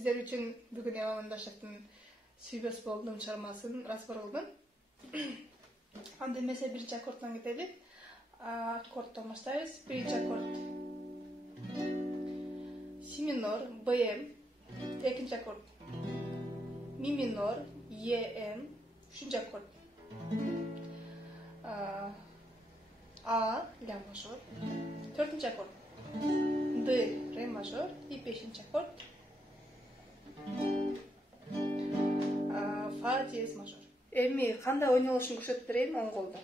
сиздер үчүн бүгүн Эва Амандашевдин Сүйбөс болдум чыгармасын разбор кылдым. Анда эмесе биринчи аккордтон кетели. Аккордтон баштайбыз. Биринчи аккорд си минор, БМ. Экинчи аккорд ми минор, ЕМ. Үчүнчү аккорд А, ля мажор. Төртүнчү аккорд Д, ре мажор. И бешинчи аккорд Фа диез мажор. Эми кандай ойнолушун көрсөтүп берейин оң колдо.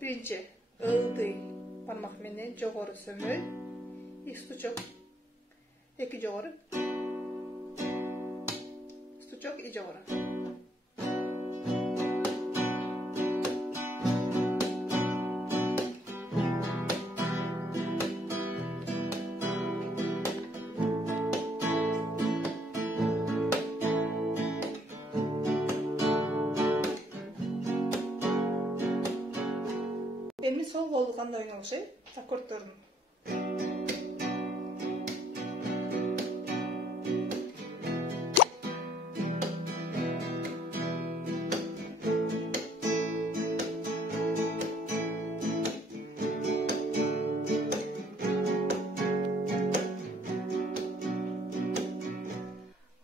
Биринчи ылды бармак менен жогору сөмөл, стучок, эки жогору, стучок и жогору. Эми сол колду кандай ойнолуш, аккордторун.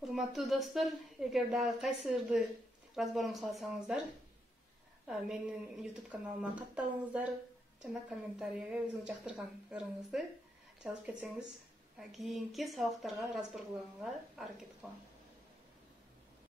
Урматтуу достор, эгер дагы кайсы ырды разборун кааласаңыздар, менин YouTube каналыма катталыңыздар жана комментарийге өзүңүз жактырган ырыңызды жазып кетсеңиз, кийинки сабактарга разбор кылганга аракет кылам.